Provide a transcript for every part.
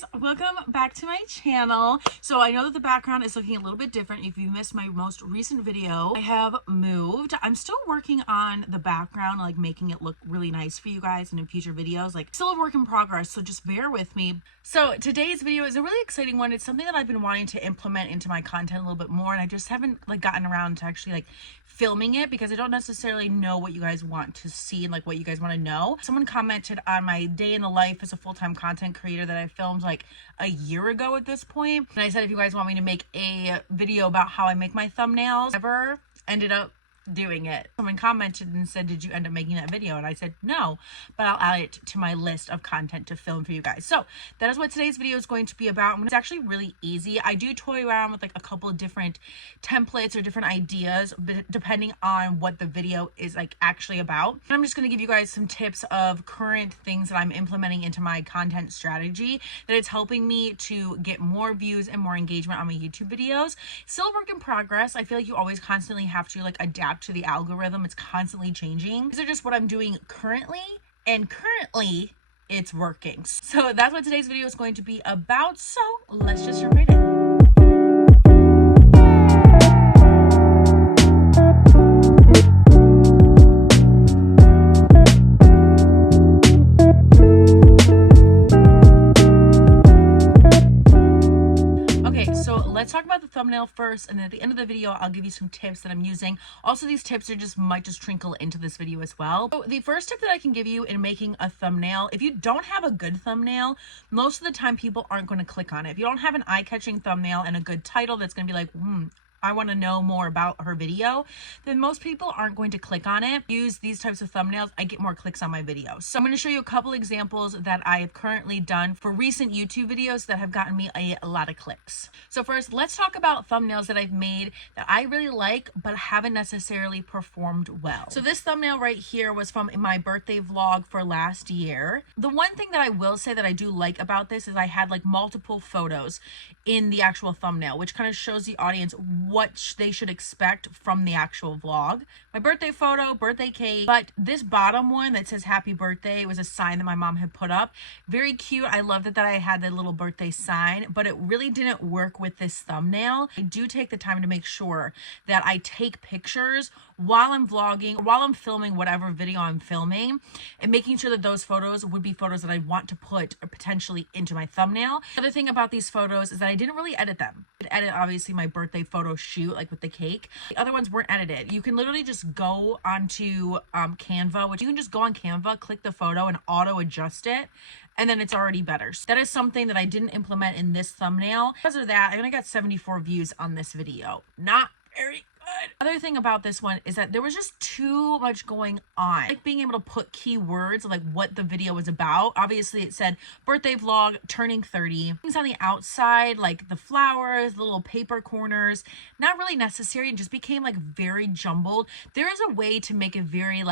guys, welcome back to my channel. So I know that the background is looking a little bit different. If you missed my most recent video, I have moved. I'm still working on the background, like making it look really nice for you guys and in future videos, like still a work in progress, so just bear with me. So today's video is a really exciting one. It's something that I've been wanting to implement into my content a little bit more, and I just haven't gotten around to actually filming it because I don't necessarily know what you guys want to see and what you guys want to know. Someone commented on my day in the life as a full-time content creator that I filmed a year ago at this point, and I said if you guys want me to make a video about how I make my thumbnails, never ended up doing it. Someone commented and said, did you end up making that video? And I said no, but I'll add it to my list of content to film for you guys. So that is what today's video is going to be about. It's actually really easy. I do toy around with a couple of different templates or different ideas, but depending on what the video is actually about. And I'm just going to give you guys some tips of current things that I'm implementing into my content strategy that it's helping me to get more views and more engagement on my YouTube videos. Still a work in progress. I feel like you always constantly have to adapt to the algorithm. It's constantly changing. These are just what I'm doing currently, and currently it's working. So that's what today's video is going to be about. So let's just jump right in. Let's talk about the thumbnail first, and then at the end of the video I'll give you some tips that I'm using. Also, these tips might just trickle into this video as well. So the first tip that I can give you in making a thumbnail, if you don't have a good thumbnail, most of the time people aren't going to click on it. If you don't have an eye-catching thumbnail and a good title that's going to be I want to know more about her video, then most people aren't going to click on it. Use these types of thumbnails, I get more clicks on my videos. So I'm going to show you a couple examples that I have currently done for recent YouTube videos that have gotten me a lot of clicks. So first, let's talk about thumbnails that I've made that I really like but haven't necessarily performed well. So this thumbnail right here was from my birthday vlog for last year. The one thing that I will say that I do like about this is I had multiple photos in the actual thumbnail, which kind of shows the audience what they should expect from the actual vlog. My birthday photo, birthday cake, but this bottom one that says happy birthday was a sign that my mom had put up. Very cute. I love that I had that little birthday sign, but it really didn't work with this thumbnail. I do take the time to make sure that I take pictures while I'm vlogging, while I'm filming whatever video I'm filming, and making sure that those photos would be photos that I want to put potentially into my thumbnail. The other thing about these photos is that I didn't really edit them. I edit obviously my birthday photo shoot with the cake. The other ones weren't edited. You can literally just go onto Canva, which you can just go on Canva, click the photo and auto adjust it, and then it's already better. So that is something that I didn't implement in this thumbnail. Because of that, I only got 74 views on this video. Not very good. Other thing about this one is that there was just too much going on. Being able to put keywords what the video was about. Obviously it said birthday vlog, turning 30. Things on the outside, the flowers, the little paper corners, not really necessary. It just became very jumbled. There is a way to make it very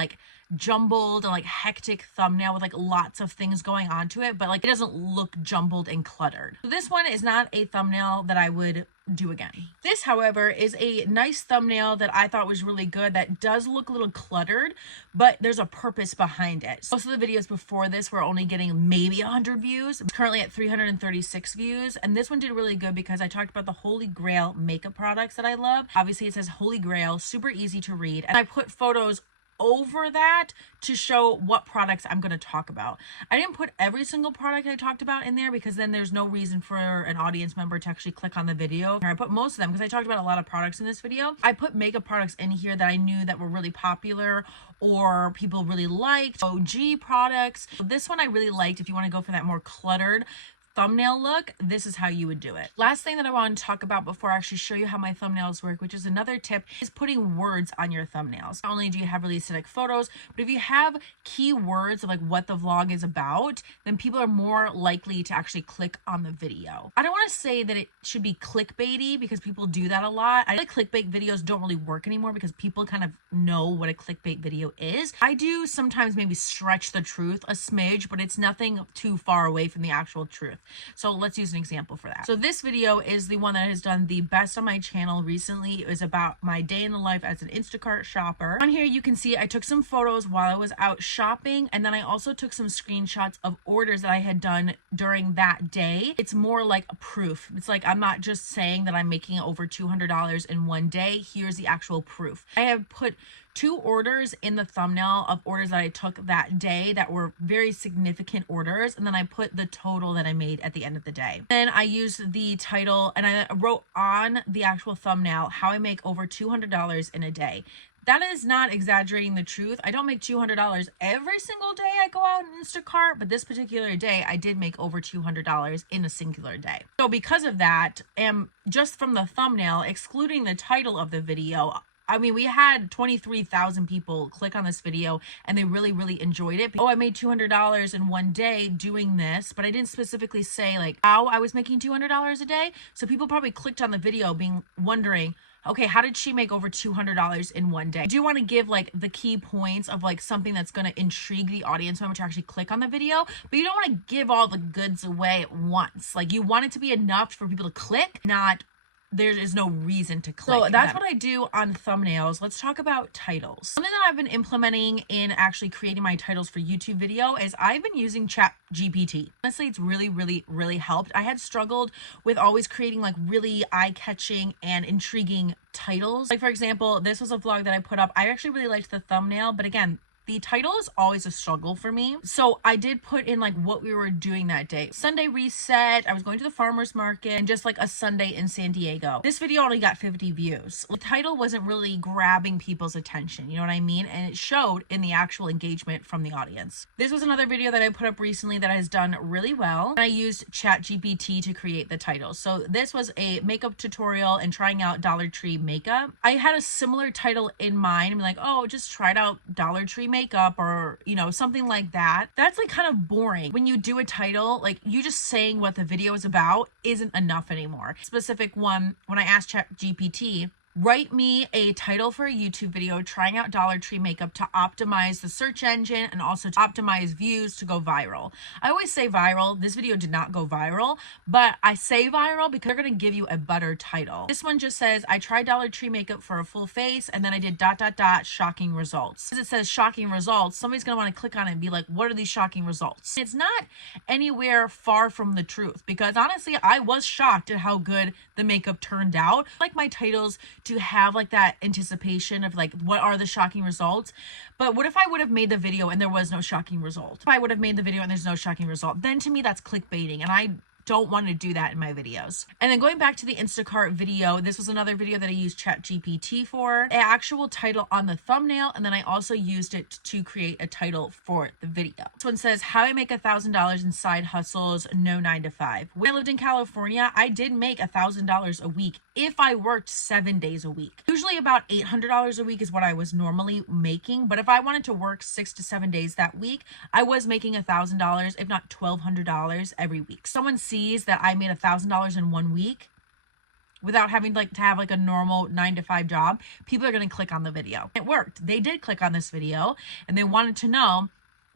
jumbled and hectic thumbnail with lots of things going on to it, but it doesn't look jumbled and cluttered. So this one is not a thumbnail that I would do again. This, however, is a nice thumbnail that I thought was really good that does look a little cluttered, but there's a purpose behind it. Most of the videos before this were only getting maybe 100 views. It's currently at 336 views, and this one did really good because I talked about the Holy Grail makeup products that I love. Obviously it says Holy Grail, super easy to read, and I put photos over that to show what products I'm going to talk about. I didn't put every single product I talked about in there because then there's no reason for an audience member to actually click on the video. I put most of them because I talked about a lot of products in this video. I put makeup products in here that I knew that were really popular or people really liked. OG products. So this one I really liked. If you want to go for that more cluttered thumbnail look, this is how you would do it. Last thing that I want to talk about before I actually show you how my thumbnails work, which is another tip, is putting words on your thumbnails. Not only do you have really aesthetic photos, but if you have keywords of what the vlog is about, then people are more likely to actually click on the video. I don't want to say that it should be clickbaity because people do that a lot. I think clickbait videos don't really work anymore because people kind of know what a clickbait video is. I do sometimes maybe stretch the truth a smidge, but it's nothing too far away from the actual truth. So let's use an example for that. So this video is the one that has done the best on my channel recently. It was about my day in the life as an Instacart shopper. On here you can see I took some photos while I was out shopping, and then I also took some screenshots of orders that I had done during that day. It's more like a proof. It's like I'm not just saying that I'm making over $200 in one day. Here's the actual proof. I have put 2 orders in the thumbnail of orders that I took that day that were very significant orders, and then I put the total that I made at the end of the day. Then I used the title and I wrote on the actual thumbnail how I make over $200 in a day. That is not exaggerating the truth. I don't make $200 every single day I go out in Instacart, but this particular day I did make over $200 in a singular day. So because of that, and just from the thumbnail, excluding the title of the video, I mean, we had 23,000 people click on this video and they really, really enjoyed it. Oh, I made $200 in one day doing this, but I didn't specifically say like how I was making $200 a day. So people probably clicked on the video wondering, okay, how did she make over $200 in one day? I do want to give like the key points of like something that's going to intrigue the audience member to actually click on the video, but you don't want to give all the goods away at once. Like you want it to be enough for people to click, not there is no reason to click. So that's what I do on thumbnails. Let's talk about titles. Something that I've been implementing in actually creating my titles for YouTube video is I've been using ChatGPT. Honestly, it's really, really, really helped. I had struggled with always creating like really eye-catching and intriguing titles. Like for example, this was a vlog that I put up. I actually really liked the thumbnail, but again, the title is always a struggle for me. So I did put in like what we were doing that day. Sunday reset, I was going to the farmer's market, and just like a Sunday in San Diego. This video only got 50 views. The title wasn't really grabbing people's attention, you know what I mean? And it showed in the actual engagement from the audience. This was another video that I put up recently that has done really well. And I used ChatGPT to create the title. So this was a makeup tutorial and trying out Dollar Tree makeup. I had a similar title in mind. I'm like, oh, just tried out Dollar Tree makeup, or you know, something like that. That's like kind of boring. When you do a title, like you just saying what the video is about isn't enough anymore. Specific one, when I asked ChatGPT, write me a title for a YouTube video trying out Dollar Tree makeup to optimize the search engine and also to optimize views to go viral. I always say viral. This video did not go viral, but I say viral because they're going to give you a better title. This one just says, I tried Dollar Tree makeup for a full face and then I did ... shocking results. As it says shocking results, somebody's going to want to click on it and be like, what are these shocking results? It's not anywhere far from the truth, because honestly, I was shocked at how good the makeup turned out. I like my titles to have like that anticipation of like, what are the shocking results? But what if I would have made the video and there was no shocking result? If I would have made the video and there's no shocking result, then to me that's clickbaiting, and I don't want to do that in my videos. And then going back to the Instacart video, this was another video that I used ChatGPT for. An actual title on the thumbnail, and then I also used it to create a title for the video. This one says, how I make $1,000 in side hustles, no 9 to 5. When I lived in California, I did make $1,000 a week if I worked 7 days a week. Usually about $800 a week is what I was normally making, but if I wanted to work 6 to 7 days that week, I was making $1,000, if not $1,200 every week. Someone sees that I made $1,000 in 1 week without having like to have like a normal 9 to 5 job, people are going to click on the video. It worked. They did click on this video and they wanted to know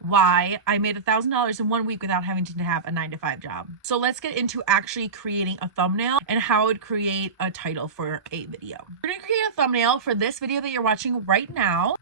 why I made $1,000 in 1 week without having to have a 9 to 5 job. So let's get into actually creating a thumbnail and how I would create a title for a video. We're going to create a thumbnail for this video that you're watching right now.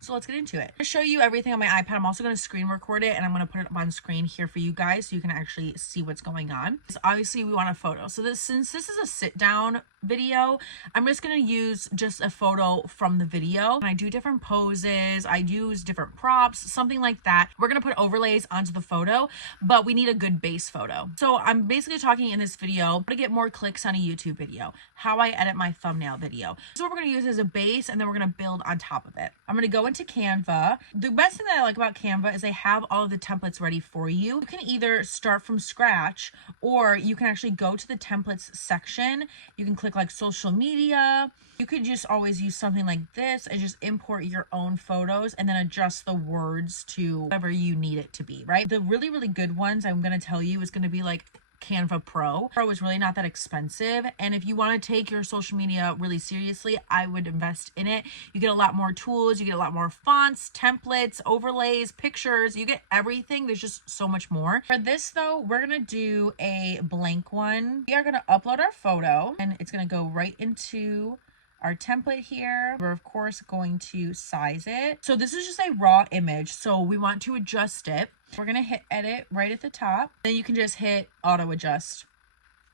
So let's get into it. I'm going to show you everything on my iPad. I'm also going to screen record it and I'm going to put it up on screen here for you guys so you can actually see what's going on. So obviously we want a photo. So since this is a sit down video, I'm just going to use just a photo from the video. And I do different poses. I use different props, something like that. We're going to put overlays onto the photo, but we need a good base photo. So I'm basically talking in this video how to get more clicks on a YouTube video, how I edit my thumbnail video. So what we're going to use as a base, and then we're going to build on top of it. I'm going to go into Canva. The best thing that I like about Canva is they have all of the templates ready for you. You can either start from scratch or you can actually go to the templates section. You can click like social media. You could just always use something like this and just import your own photos and then adjust the words to whatever you need it to be, right? The really, really good ones I'm going to tell you is going to be like Canva Pro. Pro is really not that expensive. And if you want to take your social media really seriously, I would invest in it. You get a lot more tools, you get a lot more fonts, templates, overlays, pictures, you get everything. There's just so much more. For this though, we're going to do a blank one. We are going to upload our photo and it's going to go right into our template here. We're of course going to size it. So this is just a raw image. So we want to adjust it. We're going to hit edit right at the top. Then you can just hit auto adjust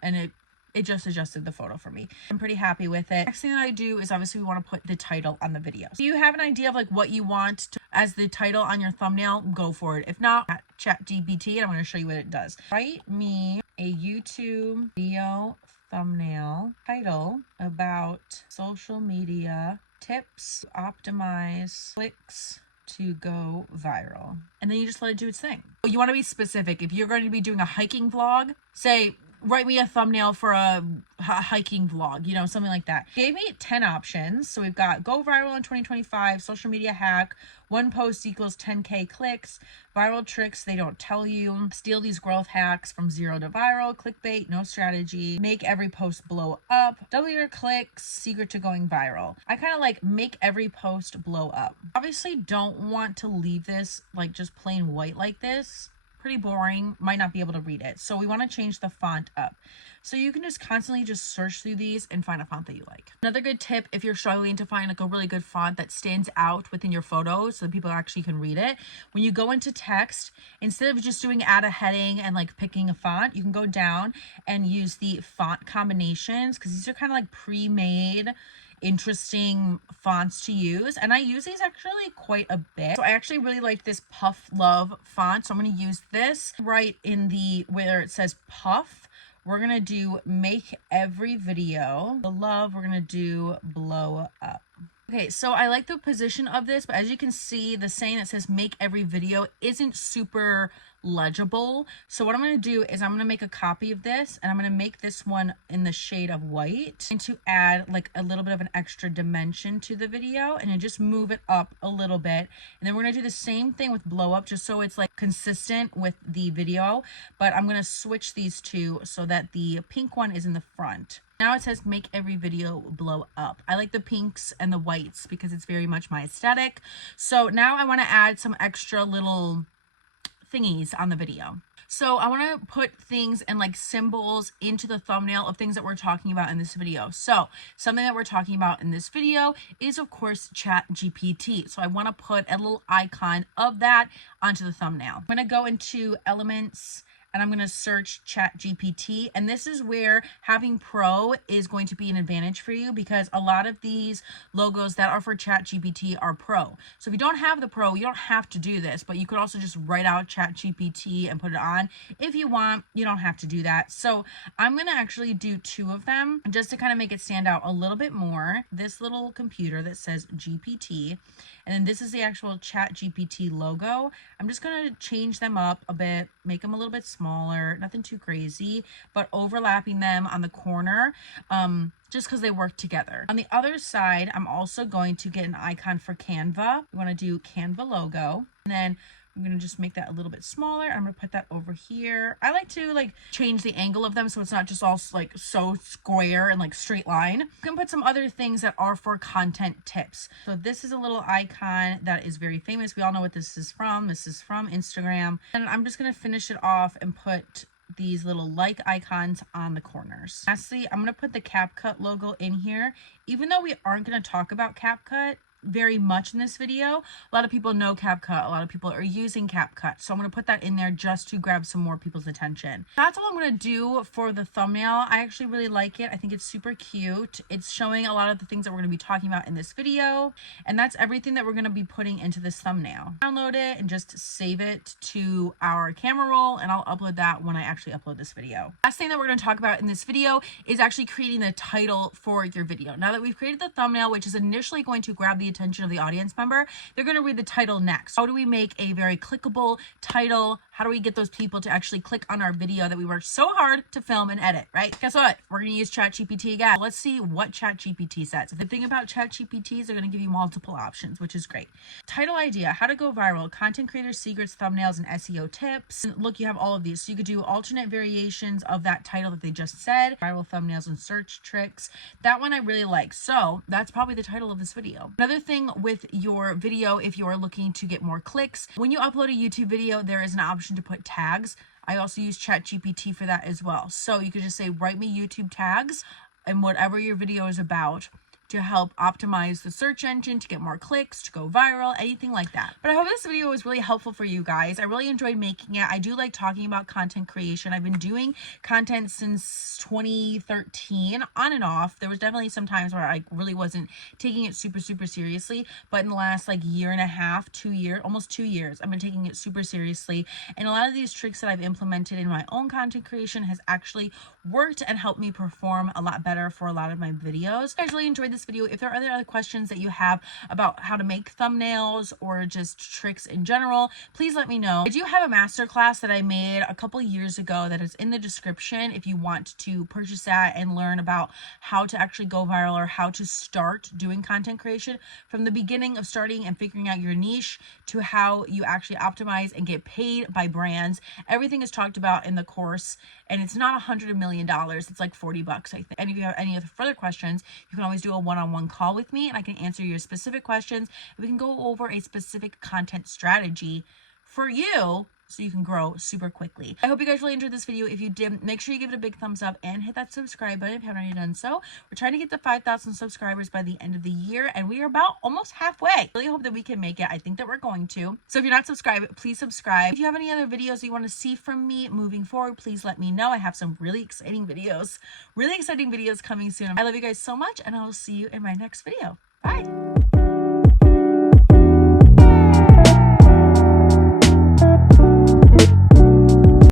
and it just adjusted the photo for me. I'm pretty happy with it. Next thing that I do is obviously we want to put the title on the video. So you have an idea of like what you want as the title on your thumbnail, go for it. If not, ChatGPT, and I'm going to show you what it does. Write me a YouTube video thumbnail title about social media tips, optimize clicks to go viral. And then you just let it do its thing. You want to be specific. If you're going to be doing a hiking vlog, say, write me a thumbnail for a hiking vlog, you know, something like that. Gave me 10 options. So we've got go viral in 2025, social media hack, one post equals 10K clicks, viral tricks they don't tell you, steal these growth hacks from 0 to viral, clickbait, no strategy, make every post blow up, double your clicks, secret to going viral. I kind of like make every post blow up. Obviously don't want to leave this like just plain white like this. Pretty boring, might not be able to read it. So we want to change the font up. So you can just constantly just search through these and find a font that you like. Another good tip, if you're struggling to find like a really good font that stands out within your photos so that people actually can read it, when you go into text, instead of just doing add a heading and like picking a font, you can go down and use the font combinations, because these are kind of like pre-made interesting fonts to use, and I use these actually quite a bit. So I actually really like this Puff Love font, so I'm going to use this right in the where it says Puff. We're going to do make every video. The love we're going to do blow up. Okay, so I like the position of this, but as you can see, the saying that says make every video isn't super legible. So what I'm going to do is I'm going to make a copy of this, and I'm going to make this one in the shade of white, and to add like a little bit of an extra dimension to the video, and then just move it up a little bit. And then we're going to do the same thing with blow up, just so it's like consistent with the video, but I'm going to switch these two so that the pink one is in the front. Now it says make every video blow up. I like the pinks and the whites because it's very much my aesthetic. So now I want to add some extra little thingies on the video. So I want to put things and like symbols into the thumbnail of things that we're talking about in this video. So something that we're talking about in this video is of course ChatGPT. So I want to put a little icon of that onto the thumbnail. I'm going to go into elements and I'm going to search ChatGPT. And this is where having Pro is going to be an advantage for you, because a lot of these logos that are for ChatGPT are Pro. So if you don't have the Pro, you don't have to do this, but you could also just write out ChatGPT and put it on. If you want, you don't have to do that. So I'm going to actually do 2 of them just to kind of make it stand out a little bit more. This little computer that says GPT, and then this is the actual ChatGPT logo. I'm just going to change them up a bit, make them a little bit smaller, nothing too crazy, but overlapping them on the corner, just because they work together. On the other side, I'm also going to get an icon for Canva. We want to do Canva logo, and then I'm going to just make that a little bit smaller. I'm going to put that over here. I like to like change the angle of them so it's not just all like so square and like straight line. You can put some other things that are for content tips. So this is a little icon that is very famous. We all know what this is from. This is from Instagram. And I'm just going to finish it off and put these little like icons on the corners. Lastly, I'm going to put the CapCut logo in here. Even though we aren't going to talk about CapCut very much in this video, a lot of people know CapCut, a lot of people are using CapCut, so I'm going to put that in there just to grab some more people's attention. That's all I'm going to do for the thumbnail. I actually really like it. I think it's super cute. It's showing a lot of the things that we're going to be talking about in this video, and that's everything that we're going to be putting into this thumbnail. Download it and just save it to our camera roll, and I'll upload that when I actually upload this video. Last thing that we're going to talk about in this video is actually creating the title for your video. Now that we've created the thumbnail, which is initially going to grab the attention of the audience member, they're going to read the title next. How do we make a very clickable title? How do we get those people to actually click on our video that we worked so hard to film and edit, right? Guess what? We're going to use ChatGPT again. Let's see what ChatGPT says. The thing about ChatGPT is they're going to give you multiple options, which is great. Title idea, how to go viral, content creator secrets, thumbnails, and SEO tips. And look, you have all of these. So you could do alternate variations of that title that they just said, viral thumbnails and search tricks. That one I really like. So that's probably the title of this video. Another thing with your video, if you are looking to get more clicks, when you upload a YouTube video, there is an option to put tags. I also use ChatGPT for that as well. So you could just say, write me YouTube tags and whatever your video is about, to help optimize the search engine, to get more clicks, to go viral, anything like that. But I hope this video was really helpful for you guys. I really enjoyed making it. I do like talking about content creation. I've been doing content since 2013, on and off. There was definitely some times where I really wasn't taking it super seriously, but in the last like year and a half, 2 years, almost 2 years, I've been taking it super seriously. And a lot of these tricks that I've implemented in my own content creation has actually worked and helped me perform a lot better for a lot of my videos. I really enjoyed this video. If there are other questions that you have about how to make thumbnails or just tricks in general, please let me know. I do have a masterclass that I made a couple years ago that is in the description if you want to purchase that and learn about how to actually go viral or how to start doing content creation from the beginning of starting and figuring out your niche to how you actually optimize and get paid by brands. Everything is talked about in the course, and it's not $100 million. It's like $40, I think. And if you have any other further questions, you can always do a one-on-one call with me and I can answer your specific questions. We can go over a specific content strategy for you so you can grow super quickly. I hope you guys really enjoyed this video. If you did, make sure you give it a big thumbs up and hit that subscribe button if you haven't already done so. We're trying to get to 5,000 subscribers by the end of the year, and we are about almost halfway. I really hope that we can make it. I think that we're going to. So if you're not subscribed, please subscribe. If you have any other videos you want to see from me moving forward, please let me know. I have some really exciting videos coming soon. I love you guys so much, and I will see you in my next video. Bye.